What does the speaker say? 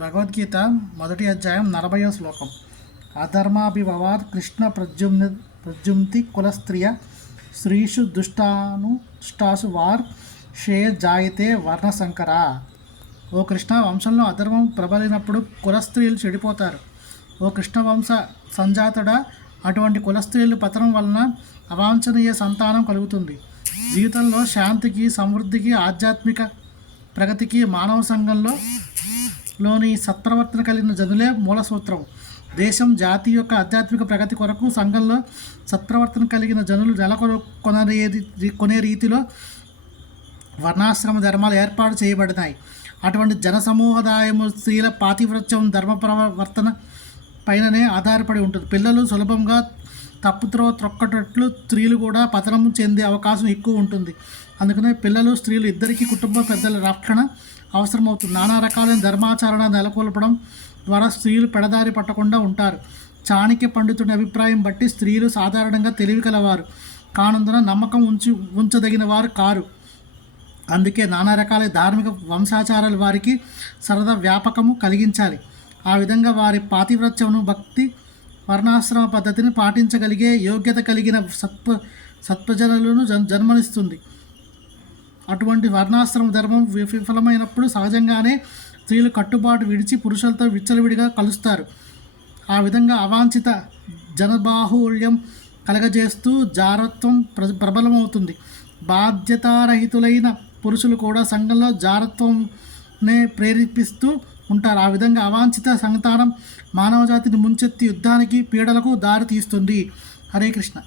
భగవద్గీత మొదటి అధ్యాయం నలభయో శ్లోకం. అధర్మాభిభవాత్ కృష్ణ ప్రద్యుమ్న ప్రజుమ్తి కులస్త్రియ స్త్రీషు దుష్టాను దుష్టాసు వార్ షే జాయితే వర్ణశంకర. ఓ కృష్ణ వంశంలో అధర్మం ప్రబలినప్పుడు కులస్త్రీలు చెడిపోతారు. ఓ కృష్ణ వంశ సంజాతుడా అటువంటి కులస్త్రీలు పతనం వలన అవాంఛనీయ సంతానం కలుగుతుంది. జీవితంలో శాంతికి సమృద్ధికి ఆధ్యాత్మిక ప్రగతికి మానవ సంఘంలో లోని సత్ప్రవర్తన కలిగిన జనులే మూల సూత్రం. దేశం జాతి యొక్క ఆధ్యాత్మిక ప్రగతి కొరకు సంఘంలో సత్ప్రవర్తన కలిగిన జనులు నెలకొనే కొనే రీతిలో వర్ణాశ్రమ ధర్మాలు ఏర్పాటు చేయబడినాయి. అటువంటి జన సమూహదాయము స్త్రీల పాతివృత్యం ధర్మ ప్రవర్తన పైననే ఆధారపడి ఉంటుంది. పిల్లలు సులభంగా తప్పుత్రో త్రొక్కటట్లు స్త్రీలు కూడా పతనం చెందే అవకాశం ఎక్కువ ఉంటుంది. అందుకనే పిల్లలు స్త్రీలు ఇద్దరికీ కుటుంబ పెద్దల రక్షణ అవసరమవుతుంది. నానా రకాలైన ధర్మాచరణ నెలకొల్పడం ద్వారా స్త్రీలు పెడదారి పట్టకుండా ఉంటారు. చాణక్య పండితుడి అభిప్రాయం బట్టి స్త్రీలు సాధారణంగా తెలివి కలవారు. కానందున నమ్మకం ఉంచి ఉంచదగిన వారు కారు. అందుకే నానా రకాల ధార్మిక వంశాచారాలు వారికి సరదా వ్యాపకము కలిగించాలి. ఆ విధంగా వారి పాతివ్రత్యమును భక్తి వర్ణాశ్రమ పద్ధతిని పాటించగలిగే యోగ్యత కలిగిన సత్వ సత్వజనులను జన్ జన్మనిస్తుంది. అటువంటి వర్ణాశ్రమ ధర్మం వి- విఫలమైనప్పుడు సహజంగానే స్త్రీలు కట్టుబాటు విడిచి పురుషులతో విచ్చలవిడిగా కలుస్తారు. ఆ విధంగా అవాంఛిత జనబాహుళ్యం కలగజేస్తూ జారత్వం ప్ర ప్రబలమవుతుంది. బాధ్యతారహితులైన పురుషులు కూడా సంఘంలో జారత్వంనే ప్రేరేపిస్తూ ఉంటారు. ఆ విధంగా అవాంఛిత సంతానం మానవజాతిని ముంచెత్తి యుద్ధానికి పీడలకు దారి తీస్తుంది. హరే కృష్ణ.